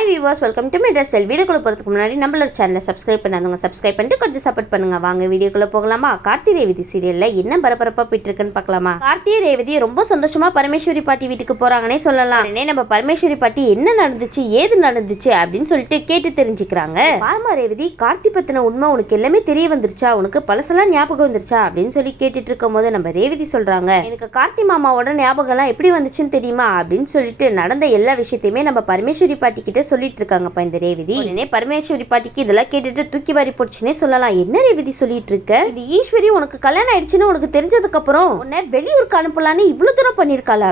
Hi viewers, welcome to my textile. வீடியோக்குள்ள போகிறதுக்கு முன்னாடி நம்மளோட சேனலை சப்ஸ்கிரைப் பண்ணாதவங்க சப்ஸ்கிரைப் பண்ணிட்டு கொஞ்சம் சப்போர்ட் பண்ணுங்க. வாங்க வீடியோக்குள்ள போகலாமா? கார்த்தி ரேவதி சீரியல்ல என்ன பரபரப்பா போயிட்டு இருக்குன்னு பார்க்கலாமா? கார்த்தி ரேவதி ரொம்ப சந்தோஷமா பரமேஸ்வரி பாட்டி வீட்டுக்கு போறாங்கன்னே சொல்லலாம். உடனே நம்ம பரமேஸ்வரி பாட்டி என்ன நடந்துச்சு ஏது நடந்துச்சு அப்படின்னு சொல்லிட்டு கேட்டு தெரிஞ்சுக்கிறாங்க. பாருமா ரேவதி, கார்த்தி பத்தின உண்மை உனக்கு எல்லாமே தெரிய வந்துருச்சா? உனக்கு பழசெல்லாம் ஞாபகம் வந்துருச்சா அப்படின்னு சொல்லி கேட்டுட்டு இருக்கும் போது நம்ம ரேவதி சொல்றாங்க, எனக்கு கார்த்தி மாமாவோட ஞாபகம் எல்லாம் எப்படி வந்துச்சுன்னு தெரியுமா அப்படின்னு சொல்லிட்டு நடந்த எல்லா விஷயத்தையுமே நம்ம பரமேஸ்வரி பாட்டி கிட்ட சொல்லிட்டு இருக்காங்கப்பா இந்த ரேவதி. உடனே பரமேஸ்வரி பாட்டிக்கு இதெல்லாம் கேட்டுட்டு தூக்கி வாரி போட்டுச்சுன்னே சொல்லலாம். என்ன ரேவதி சொல்லிட்டு இருக்க? இது ஈஸ்வரி உனக்கு கல்யாணம் ஆயிடுச்சுன்னு உனக்கு தெரிஞ்சதுக்கு அப்புறம் உன்னை வெளியூருக்கு அனுப்பலான்னு இவ்வளவு தூரம் பண்ணிருக்காளா?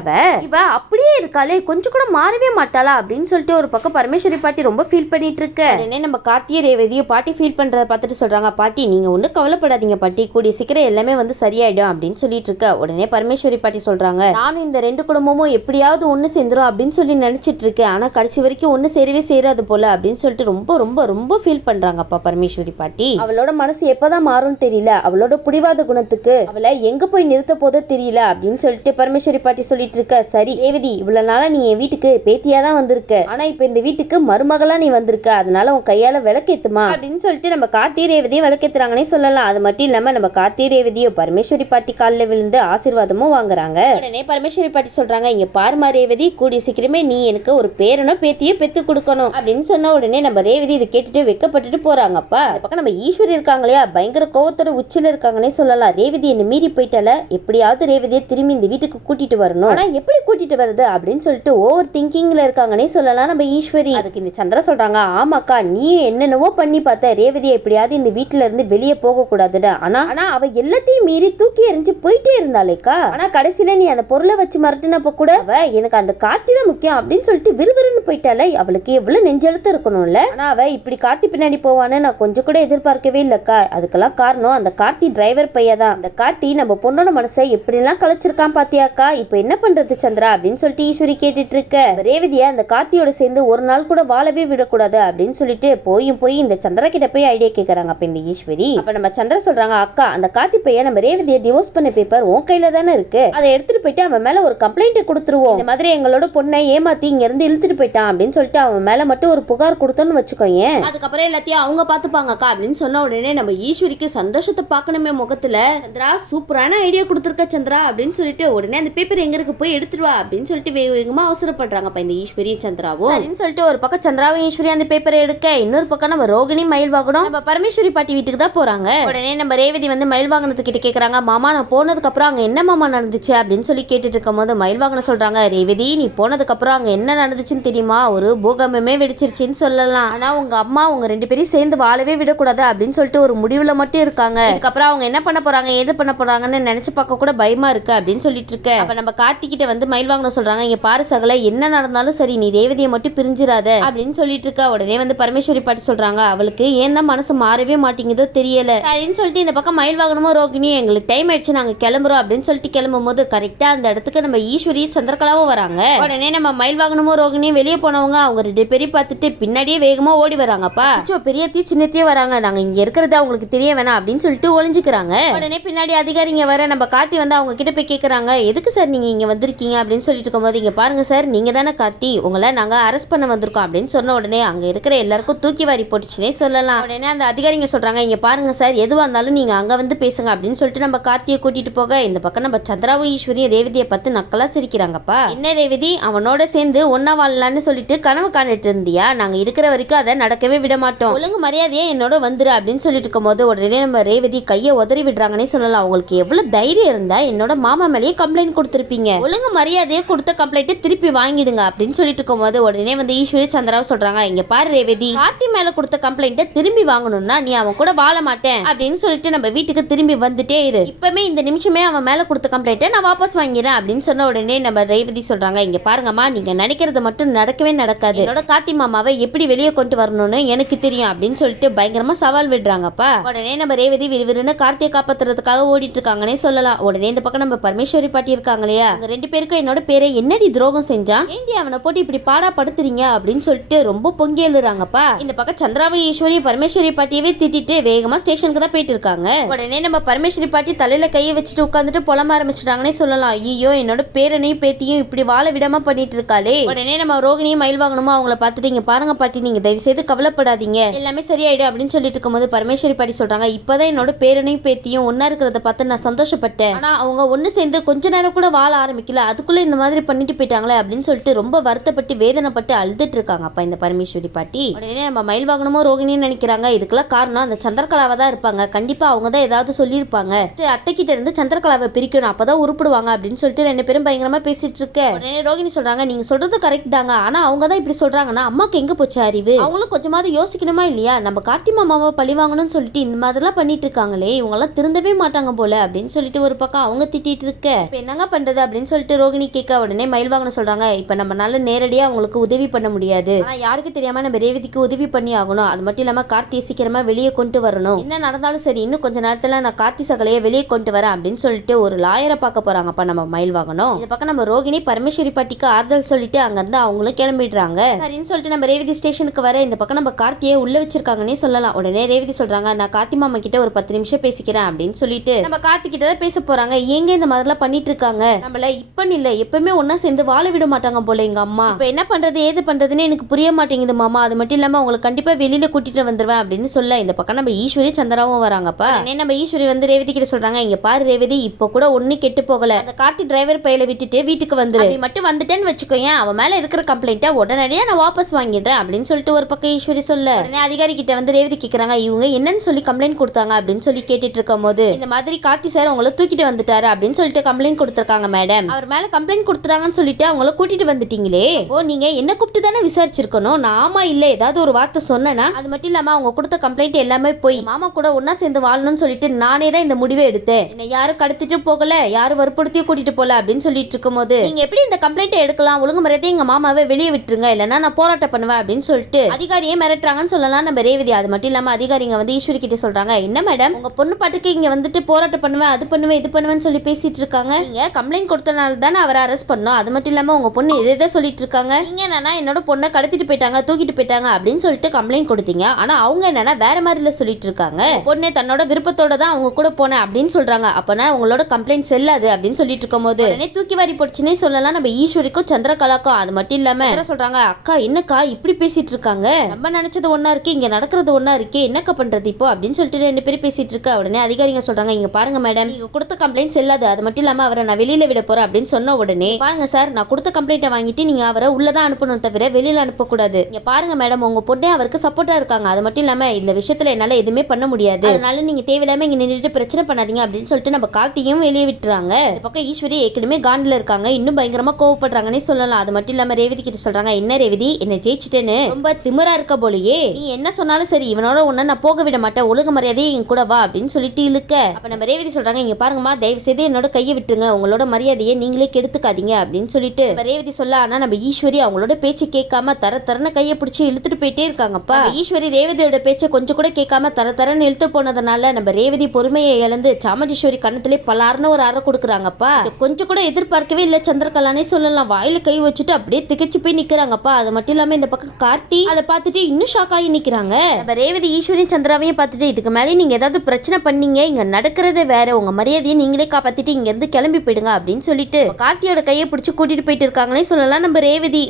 இவ அப்படியே இருக்காளே, கொஞ்சம் கூட மாறவே மாட்டாளா அப்படின்னு சொல்லிட்டு ஒரு பக்கம் பரமேஸ்வரி பாட்டி ரொம்ப ஃபீல் பண்ணிட்டு இருக்க. உடனே நம்ம கார்த்திய ரேவதியை பாட்டி ஃபீல் பண்றத பார்த்துட்டு சொல்றாங்க, பாட்டி நீங்க ஒன்னும் கவலைப்படாதீங்க பாட்டி, கூடிய சீக்கிரம் எல்லாமே வந்து சரியாயிடும் அப்படின்னு சொல்லிட்டு இருக்க. உடனே பரமேஸ்வரி பாட்டி சொல்றாங்க, நானும் இந்த ரெண்டு குடும்பமும் எப்படியாவது ஒண்ணு சேர்ந்துரும் அப்படின்னு சொல்லி நினைச்சிட்டு இருக்கேன். ஆனா கடைசி வரைக்கும் ஒண்ணு சேரவே சேராது போல அப்படின்னு சொல்லிட்டு ரொம்ப ரொம்ப ரொம்ப ஃபீல் பண்றாங்கப்பா பரமேஸ்வரி பாட்டி. அவளோட மனசு எப்பதான் மாறும்னு தெரியல, அவளோட புடிவாத குணத்துக்கு அவளை எங்க போய் நிறுத்த போதோ தெரியல அப்படின்னு சொல்லிட்டு பரமேஸ்வரி பாட்டி சொல்லிட்டு இருக்க. சரி ரேவதி, இவ்வளவு நாளா நீ என் வீட்டுக்கு பேத்தியா தான் வந்திருக்க, ஆனா இப்ப இந்த வீட்டுக்கு மருமகளா நீ வந்திருக்க, அதனால உன் கையால விளக்கேத்துமா அப்படின்னு சொல்லிட்டு நம்ம கார்த்தி ரேவதியும் விளக்கேத்துறாங்கன்னே சொல்லலாம். அது மட்டும் இல்லாம நம்ம கார்த்தி ரேவதியும் பரமேஸ்வரி பாட்டி காலில் விழுந்து ஆசீர்வாதமும் வாங்குறாங்க. உடனே பரமேஸ்வரி பாட்டி சொல்றாங்க, இங்க பாருமா ரேவதி, கூடிய சீக்கிரமே நீ எனக்கு ஒரு பேரனோ பேத்தியோ பெத்து கொடுக்கணும் அப்படின்னு சொன்ன உடனே நம்ம ரேவதி இதை கேட்டுட்டு வெக்கப்பட்டுட்டு போறாங்கப்பா. இந்த பக்கம் நம்ம ஈஸ்வரி இருக்காங்க இல்லையா, பயங்கர கோவத்தோட உச்சில இருக்காங்கன்னே சொல்லலாம். ரேவதி என்ன மீறி போயிட்டால, எப்படியாவது ரேவதியை திரும்பி இந்த வீட்டுக்கு கூட்டிட்டு வரணும், ஆனா எப்படி கூட்டிட்டு வருது அப்படின்னு சொல்லிட்டு ஓவர் திங்கிங்ல இருக்காங்கன்னே சொல்லலாம் நம்ம ஈஸ்வரி. அதுக்கு இந்த சந்திரா சொல்றாங்க, ஆமாக்கா நீ என்னென்னவோ பண்ணி பார்த்த, ரேவதியை எப்படியாவது இந்த வீட்டுல இருந்து வெளியே போக கூடாதுன்னு, ஆனா அவ எல்லாத்தையும் மீறி தூக்கி எறிஞ்சு போயிட்டே இருந்தாலேக்கா. ஆனா கடைசியில நீ அந்த பொருளை வச்சு மறந்துனப்ப கூட அவ எனக்கு அந்த கார்த்தி தான் முக்கியம் அப்படின்னு சொல்லிட்டு விறுவிறுன்னு போயிட்டால. அவளுக்கு எவ்வளவு நெஞ்செழுத்து இருக்கணும்ல. ஆனா அவ இப்படி கார்த்தி பின்னாடி போவான்னு நான் கொஞ்சம் கூட எதிர்பார்க்கவே இல்லக்கா. அதுக்கெல்லாம் காரணம் அந்த கார்த்தி டிரைவர் பையன் தான். அந்த கார்த்தி நம்ம பொண்ணோட மனசை எப்படி எல்லாம் கலைச்சிருக்கான் பாத்தியாக்கா. இப்ப என்ன பண்றது சந்திரா அப்படின்னு சொல்லிட்டு ஈஸ்வரி கேட்டுட்டு இருக்க. ரேவதியா அந்த கார்த்தியோட சேர்ந்து ஒரு நாள் கூட வாழவே விடக்கூடாது அப்படின்னு சொல்லிட்டு போய் இந்த சந்திரா கிட்ட போய் ஐடியா கேட்கறாங்க. அப்ப இந்த ஈஸ்வரி அப்ப நம்ம சந்திரா சொல்றாங்க, அக்கா அந்த கார்த்தி பையன் நம்ம ரேவதியை டிவோர்ஸ் பண்ண பேப்பர் உன் கையில தானே இருக்கு, அதை எடுத்துட்டு போயிட்டு அவன் மேல ஒரு கம்ப்ளைண்ட் கொடுத்துருவோம். இந்த மாதிரி எங்களோட பொண்ணை ஏமாத்தி இங்க இருந்து இழுத்துட்டு போயிட்டான் அப்படின்னு சொல்லிட்டு அவன் மேல மட்டும் ஒரு புகார் கொடுத்தோன்னு வச்சுக்கோங்க, அதுக்கப்புறம் எல்லாத்தையும் அவங்க பாத்துப்பாங்கக்கா அப்படின்னு சொன்ன உடனே நம்ம ஈஸ்வரிக்கு சந்தோஷத்தை பார்க்கணுமே முகத்துல. சந்திரா சூப்பரான ஐடியா கொடுத்துருக்க சந்திரா அப்படின்னு சொல்லிட்டு உடனே அந்த பேப்பர் எங்க இருக்கு போய் எடுத்துருவா அப்படின்னு சொல்லிட்டு வேகமா அவசரப்படுறாங்கப்பா இந்த ஈஸ்வரி சந்திராவும். அப்படின்னு சொல்லிட்டு ஒரு பக்கம் சந்திராவும் ஈஸ்வரி அந்த பேப்பரை எடுக்க, இன்னொரு பக்கம் நம்ம ரோகிணி மயில் வாகனம் நம்ம பரமேஸ்வரி பாட்டி வீட்டுக்கு தான் போறாங்க. உடனே நம்ம ரேவதி வந்து மயில் வாகனத்துக்கிட்ட கேட்கறாங்க, மாமா நான் போனதுக்கு அப்புறம் அங்க என்ன மாமா நடந்துச்சு அப்படின்னு சொல்லி கேட்டுட்டு இருக்கும் போது மயில் வாகனம் சொல்றாங்க, ரேவதி நீ போனதுக்கு அப்புறம் அங்க என்ன நடந்துச்சுன்னு தெரியுமா, ஒரு பூகம்பமே வெடிச்சிருச்சுன்னு சொல்லலாம். ஆனா உங்க அம்மா உங்க ரெண்டு பேரும் சேர்ந்து வாழவே விடக்கூடாது அப்படின்னு சொல்லிட்டு ஒரு முடிவுல மட்டும் இருக்காங்க. இதுக்கப்புறம் அவங்க என்ன பண்ண போறாங்க ஏது பண்ண போறாங்கன்னு நினைச்சு பார்க்க கூட பயமா இருக்கு அப்படின்னு சொல்லிட்டு இருக்க. அப்ப நம்ம கார்த்திகிட்ட வந்து மயில் வாகனம் சொல்றாங்க, இங்க பாரு சகல என்ன நடந்தாலும் சரி நீ ரேவதியை மட்டும் பிரிஞ்சிராத அப்படின்னு சொல்லிட்டு இருக்க. உடனே வந்து பரமேஸ்வரி பாட்டி சொல்றாங்க, அவளுக்கு ஏன் தான் மனசு மாறவே மாட்டேங்குதோ தெரியல அப்படின்னு சொல்லிட்டு இந்த பக்கம் மயில் வாகனமும் ரோகிணி எங்களுக்கு டைம் ஆயிடுச்சு நாங்க கிளம்புறோம் அப்படின்னு சொல்லிட்டு கிளம்பும் போது கரெக்டா அந்த இடத்துக்கு நம்ம ஈஸ்வரியும் சந்திரகலாவும் வராங்க. உடனே நம்ம மயில் வாகனமும் ரோகிணியும் வெளியே போனவங்க அவங்க ரெண்டு பேரையும் பார்த்துட்டு பின்னாடியே வேகமா ஓடி வராங்கப்பா. பெரியத்தையும் சின்னத்தையும் வராங்க, நாங்க இங்க இருக்கிறது அவங்களுக்கு தெரிய வேணாம் அப்படின்னு சொல்லிட்டு ஒளிஞ்சுக்கிறாங்க. உடனே பின்னாடி அதிகாரிங்க வர நம்ம கார்த்தி வந்து அவங்க கிட்ட போய் கேட்கறாங்க, எதுக்கு சார் நீங்க இங்க வந்திருக்கீங்க அப்படின்னு சொல்லிட்டு இருக்கும்போது, இங்க பாருங்க சார் நீங்க தானே கார்த்தி, உங்களை நாங்க அரெஸ்ட் பண்ண வந்திருக்கோம் அப்படின்னு சொன்ன உடனே அங்க இருக்கிற எல்லாருக்கும் தூக்கி வாரி போட்டுச்சுன்னே சொல்லலாம். உடனே அந்த அதிகாரிங்க சொல்றாங்க, இங்க பாருங்க சார் எதுவா இருந்தாலும் நீங்க அங்க வந்து பேசுங்க அப்படின்னு சொல்லிட்டு நம்ம கார்த்தியை கூட்டிட்டு போக, இந்த பக்கம் நம்ம சந்திராவும் ஈஸ்வரியும் ரேவதியை பார்த்து நக்கலா சிரிக்கிறாங்கப்பா. என்ன ரேவதி அவனோட சேர்ந்து ஒன்னா வாழலான்னு சொல்லிட்டு கனவு காணிட்டு இருந்தியா, நாங்க இருக்கிற வரைக்கும் அதை நடக்கவே விட மாட்டோம், ஒழுங்கு மரியாதையே என்னோட வந்துரு அப்படின்னு சொல்லிட்டு இருக்கும் போது உடனே நம்ம ரேவதி கையை உதறி விடுறாங்கன்னே சொல்லலாம். அவங்களுக்கு எவ்வளவு தைரியம் இருந்தா என்னோட மாமா மேலேயே கம்ப்ளைண்ட் கொடுத்துருப்பீங்க, ஒழுங்கு மரியாதையே கொடுத்த கம்ப்ளைண்ட் திருப்பி வாங்கிடுங்க அப்படின்னு சொல்லிட்டு இருக்கும் போது உடனே வந்து ஈஸ்வரி சந்திராவும் சொல்றாங்க, இங்க பாரு ரேவதி கார்த்தி மேல கொடுத்த கம்ப்ளைண்ட்டை திரும்பி வாங்கணும்னா நீ அவன் கூட வாழ மாட்டேன் அப்படின்னு சொல்லிட்டு நம்ம வீட்டுக்கு திரும்பி வந்துட்டே இரு, இப்பமே இந்த நிமிஷமே அவன் மேல கொடுத்த கம்ப்ளைண்ட்டை நான் வாபஸ் வாங்கிறேன் அப்படின்னு சொன்ன உடனே நம்ம ரேவதி சொல்றாங்க, இங்க பாருங்கம்மா நீங்க நினைக்கிறது மட்டும் நடக்கவே நடக்காது, என்னோட கார்த்தி மாமாவை எப்படி வெளியே கொண்டு வரணும்னு எனக்கு தெரியும் அப்படின்னு சொல்லிட்டு பயங்கரமா சவால் விடுறாங்கப்பா. உடனே நம்ம ரேவதி விறுவிறுன்னு கார்த்தியை காப்பாத்துறதுக்காக ஓடிட்டு இருக்காங்கன்னே சொல்லலாம். உடனே இந்த பக்கம் நம்ம பரமேஸ்வரி பாட்டி இருக்காங்க இல்லையா, அவங்க ரெண்டு பேருக்கும் என்னோட பேரை என்னடி துரோகம் செஞ்சா, ஏண்டி அவனை போட்டு இப்படி பாடா படுத்துறீங்க அப்படின்னு சொல்லிட்டு ரொம்ப பொங்கி எழுறாங்கப்பா. இந்த பக்கம் சந்திராவை ஈஸ்வரி பரமேஸ்வரி பாட்டியவே திட்டிட்டு வேகமா ஸ்டேஷனுக்கு தான் போயிட்டு இருக்காங்க. உடனே நம்ம பரமேஸ்வரி பாட்டி தலையில கையை வச்சுட்டு உட்காந்துட்டு புலம்ப ஆரம்பிச்சிட்டாங்கன்னே சொல்லலாம். ஐயோ என்னோட பேரனையும் பேத்தியும் இப்படி வாழ விடாம பண்ணிட்டு இருக்காளே. உடனே நம்ம ரோகிணியும் மயில் வாகனமும் அவங்கள பார்த்துட்டு இங்க பாருங்க பாட்டி, நீங்க தயவு செய்து கவலைப்படாதீங்க, எல்லாமே சரியாயிடும் அப்படின்னு சொல்லிட்டு இருக்கும்போது பரமேஸ்வரி பாட்டி சொல்றாங்க, இப்பதான் என்னோட பேரனையும் பேத்தியும் ஒன்னா இருக்கிறத பார்த்து நான் சந்தோஷப்பட்டேன். ஆனா அவங்க ஒண்ணு சேர்ந்து கொஞ்ச நேரம் கூட வாழ ஆரம்பிக்கல, அதுக்குள்ள இந்த மாதிரி பண்ணிட்டு போயிட்டாங்களே அப்படின்னு சொல்லிட்டு ரொம்ப வருத்தப்பட்டு வேதனைப்பட்டு அழுதுட்டு இருக்காங்க அப்ப இந்த பரமேஸ்வரி பாட்டி. உடனே நம்ம மயில் வாகனமோ ரோகிணின்னு நினைக்கிறாங்க, இதுக்கெல்லாம் காரணம் அந்த சந்திரகலாவை தான் இருப்பாங்க, கண்டிப்பா அவங்க தான் ஏதாவது சொல்லியிருப்பாங்க, அத்தை கிட்ட இருந்து சந்திரகலாவை பிரிக்கணும் அப்பதான் உருப்பிடுவாங்க அப்படின்னு சொல்லிட்டு ரெண்டு பேரும் பயங்கரமா பேசிட்டு இருக்க. உடனே ரோகிணி சொல்றாங்க, நீங்க சொல்றது கரெக்ட் தாங்க, ஆனா அவங்க தான் இப்படி சொல்றாங்கன்னா அம்மாக்கு எங்க போச்சு அறிவு, அவங்களும் கொஞ்சமாவது யோசிக்கணுமா இல்லையா, நம்ம கார்த்தி மாமாவை பழி வாங்கணும்னு சொல்லிட்டு இந்த மாதிரிலாம் பண்ணிட்டு இருக்காங்களே, இவங்க எல்லாம் திருந்தவே மாட்டாங்க போல அப்படின்னு சொல்லிட்டு ஒரு பக்கம் அவங்க திட்டிட்டு இருக்க. இப்ப என்னங்க பண்றது அப்படின்னு சொல்லிட்டு ரோகிணி கேட்க. உடனே மயில் வாகனம் சொல்றாங்க, இப்ப நம்மளால நேரடியா அவங்களுக்கு உதவி பண்ண முடியாது, ஆனா யாருக்கு தெரியாம நம்ம ரேவதிக்கு உதவி பண்ணி ஆகணும், அது மட்டும் இல்லாம கார்த்தியை சீக்கிரமா வெளியே கொண்டு வரணும், என்ன நடந்தாலும் சரி இன்னும் கொஞ்ச நேரத்துல நான் கார்த்தி சகலையை வெளியே கொண்டு வரேன் அப்படின்னு சொல்லிட்டு ஒரு லாயரை பார்க்க போறாங்கப்பா நம்ம மயில் வாகனம். இந்த பக்கம் நம்ம ரோகிணி பரமேஸ்வரி பாட்டிக்கு ஆறுதல் சொல்லிட்டு அங்க இருந்து அவங்களும் கிளம்பிடுறாங்க. சரின்னு சொல்லிட்டு நம்ம ரேவதி ஸ்டேஷனுக்கு வர இந்த பக்கம் நம்ம கார்த்தியை உள்ள வச்சிருக்காங்கன்னே சொல்லலாம். உடனே ரேவதி சொல்றாங்க, நான் கார்த்தி மாமா கிட்ட ஒரு 10 நிமிஷம் பேசிக்கிறேன் அப்படின்னு சொல்லிட்டு நம்ம கார்த்தி கிட்ட தான் பேச போறாங்க. எங்க இந்த மாதிரிலாம் பண்ணிட்டு இருக்காங்க, நம்மள இப்பன்னு இல்ல எப்பவுமே ஒன்னா சேர்ந்து வாழ விட மாட்டாங்க போல எங்க அம்மா, இப்ப என்ன பண்றது ஏது பண்றதுன்னு எனக்கு புரிய மாட்டேங்குது மாமா, அது மட்டும் இல்லாம அவங்களை கண்டிப்பா வெளியில கூட்டிட்டு வந்துருவேன் அப்படின்னு சொல்ல இந்த பக்கம் நம்ம ஈஸ்வரி சந்திராவும் வராங்கப்பா. நம்ம ஈஸ்வரி வந்து ரேவதி கிட்ட சொல்றாங்க, இங்க பாரு ரேவதி, இப்ப கூட ஒண்ணு கெட்டு போகல, அந்த கார்த்தி டிரைவர் பையில விட்டுட்டு வீட்டுக்கு வந்துரு, நீ மட்டும் வந்துட்டேன்னு வச்சுக்கோங்க, அவன் மேல இருக்கிற கம்ப்ளைண்ட்டை உடனடியா நான் வாபஸ் வாங்கிடுறேன் அப்படின்னு சொல்லிட்டு ஒரு பக்கம் ஈஸ்வரி சொல்ல. உடனே அதிகாரி கிட்ட வந்து ரேவதி கேக்குறாங்க, இவங்க என்னன்னு சொல்லி கம்ப்ளைண்ட் கொடுத்தாங்க அப்படின்னு சொல்லி கேட்டுட்டு இருக்கும் போது இந்த மாதிரி கார்த்தி சார் உங்களை தூக்கிட்டு வந்துட்டாரு அப்படின்னு சொல்லிட்டு கம்ப்ளைண்ட் கொடுத்திருக்காங்க மேடம், அவர் மேல கம்ப்ளைண்ட் கொடுத்துறாங்கன்னு சொல்லிட்டு அவங்கள கூட்டிட்டு வந்துட்டீங்களே, ஓ நீங்க என்ன கூப்பிட்டு தானே விசாரிச்சிருக்கணும், நான் ஆமா இல்ல ஏதாவது ஒரு வார்த்தை சொன்னேன்னா, அது மட்டும் இல்லாம அவங்க கொடுத்த கம்ப்ளைண்ட் எல்லாமே போய் மாமா கூட ஒன்னா சேர்ந்து வாழணும்னு சொல்லிட்டு நானே தான் இந்த முடிவை எடுத்தேன், என்ன யாரும் கடத்திட்டு போகல, யாரும் வற்புறுத்தியும் கூட்டிட்டு போல அப்படின்னு சொல்லிட்டு இருக்கும் போது நீங்க எப்படி இந்த கம்ப்ளைண்ட் எடுக்கலாம், ஒழுங்கு மரியாதை எங்க மாமாவை வெளியே விட்டுருங்க, இல்லைன்னா நான் போராட்டம் பண்ணுவேன் அப்படின்னு சொல்லிட்டு அதிகாரியே மிரட்டுறாங்கன்னு சொல்லலாம் நம்ம ரேவதி. அது மட்டும் இல்லாம அதிகாரிங்க வந்து ஈஸ்வரி கிட்ட சொல்றாங்க, என்ன மேடம் உங்க பொண்ணு பாட்டுக்கு இங்க வந்துட்டு போராட்டம் பண்ணுவேன் அது பண்ணுவேன் இது பண்ணுவேன்னு சொல்லி பேசிட்டு இருக்காங்க, நீங்க கம்ப்ளைண்ட் கொடுத்தனால தானே அவரை அரெஸ்ட் பண்ணோம், அது மட்டும் இல்லாம உங்க பொண்ணு எதை சொல்லிட்டு இருக்காங்க, நீங்க என்னன்னா என்னோட பொண்ணை கடத்திட்டு போயிட்டாங்க தூக்கிட்டு போயிட்டாங்க அப்படின்னு சொல்லிட்டு கம்ப்ளைண்ட் கொடுத்தீங்க, ஆனா அவங்க என்னன்னா வேற மாதிரில சொல்லிட்டு இருக்காங்க, பொண்ணு தன்னோட விருப்பத்தோட தான் அவங்க கூட போனேன் அப்படின்னு சொல்றாங்க, அப்பனா உங்களோட கம்ப்ளைண்ட் செல்லாது அப்படின்னு சொல்லிட்டு இருக்கும் போது உடனே தூக்கி வாரி போடுச்சுன்னே சொல்லலாம் நம்ம ஈஸ்வரிக்கும் சந்திரகலாக்கும். அது மட்டும் இல்லாம சொல்றாங்க, அக்கா என்னக்கா இப்படி பேசிட்டு இருக்காங்க, நம்ம நினைச்சது ஒன்னா இருக்கு இங்க நடக்கிறது ஒன்னா இருக்கே, என்னக்கா பண்றது இப்போ அப்படின்னு சொல்லிட்டு ரெண்டு பேரும் பேசிட்டு இருக்க. உடனே அதிகாரிங்க சொல்றாங்க, இங்க பாருங்க மேடம் நீங்க கொடுத்த கம்ப்ளைண்ட் செல்லாது, அது மட்டும் இல்லாம அவரை நான் வெளியில விட போறேன் அப்படின்னு சொன்ன உடனே பாருங்க சார் நான் கொடுத்த கம்ப்ளைண்ட்டை வாங்கிட்டு நீங்க அவரை உள்ளதான் அனுப்பணும் தவிர வெளியில அனுப்பக்கூடாது, இங்க பாருங்க மேடம் உங்க பொண்ணே அவருக்கு சப்போர்ட்டா இருக்காங்க, அது மட்டும் இல்லாம இந்த விஷயத்துல என்னால எதுவுமே பண்ண முடியாது, அதனால நீங்க தேவையில்லாம இங்க நின்றுட்டு பிரச்சனை பண்ணாதீங்க அப்படின்னு சொல்லிட்டு நம்ம கார்த்தியும் வெளியே விட்டுறாங்க. இந்த பக்கம் ஈஸ்வரி ஏற்கனவே காண்டில் இருக்காங்க, இன்னும் பயங்கரமா கோவப்படுறாங்கன்னே சொல்லலாம். அது மட்டும் இல்லாம ரேவதி கிட்ட சொல்றாங்க, என்ன ரேவதி என்ன ஜெயிச்சிட்டேன்னு ரொம்ப திமிரா இருக்க போலயே, நீ என்ன சொன்னாலும் சரி இவனோட ஒண்ணு நான் போக விட மாட்டேன், ஒழுங்கு மரியாதையே என் கூட வா அப்படின்னு சொல்லிட்டு இழுக்க. அப்ப நம்ம ரேவதி சொல்றாங்க, இங்க பாருங்கம்மா தயவு செய்து என்னோட கையை விட்டுருங்க, உங்களோட மரியாதையை நீங்களே கெடுத்துக்காதீங்க அப்படின்னு சொல்லிட்டு ரேவதி சொல்ல. ஆனா நம்ம ஈஸ்வரி அவங்களோட பேச்சு கேட்காம தரன கையை பிடிச்சி இழுத்துட்டு போயிட்டே இருக்காங்கப்பா. ஈஸ்வரி ரேவதியோட பேச்சை கொஞ்சம் கூட கேட்காம தரன்னு இழுத்து போனதுனால நம்ம ரேவதி பொறுமையை இழந்து சாமுண்டீஸ்வரி கண்ணத்திலே பலார்னு ஒரு அறை கொடுக்குறாங்கப்பா. கொஞ்சம் கூட எதிர்பார்க்கவே இல்ல சந்திரகலானே சொல்லலாம், வாயில கை வச்சுட்டு அப்படியே திகச்சு போய் நிக்கிறாங்கப்பா. அது மட்டும் இல்லாம இந்த பக்கம் கார்த்தி அதை பார்த்துட்டு இன்னும் ஷாக் ஆகி நிக்கிறாங்க. நம்ம ரேவதி ஈஸ்வரி சந்திராவையும் பார்த்துட்டு, இதுக்கு மேலே நீங்க ஏதாவது பிரச்சனை பண்ணீங்க இங்க நடக்கிறதே வேற, உங்க மரியாதையை நீங்களே காப்பாத்திட்டு இங்க இருந்து கிளம்பி போயிடுங்க அப்படின்னு சொல்லிட்டு கார்த்தியோட கையை பிடிச்சு கூட்டிட்டு போயிட்டு இருக்காங்களே சொல்லலாம் நம்ம ரேவதி.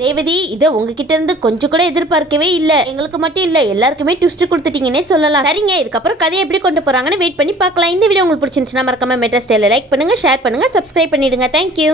இதை உங்ககிட்ட இருந்து கொஞ்சம் கூட எதிர்பார்க்கவே இல்ல, எங்களுக்கு மட்டும் இல்ல எல்லாருக்குமே ட்விஸ்ட் கொடுத்துட்டீங்கன்னே சொல்லலாம். சரிங்க, இதுக்கப்புறம் கதையை எப்படி கொண்டு போறாங்கன்னு வெயிட் பண்ணி பார்க்கலாம். இந்த வீடியோ உங்களுக்கு பிடிச்சிருந்துச்சுன்னா மறக்காம மெட்ரா ஸ்டைல லைக் பண்ணுங்க, ஷேர் பண்ணுங்க, சப்ஸ்கிரைப் பண்ணிடுங்க. தேங்க்யூ.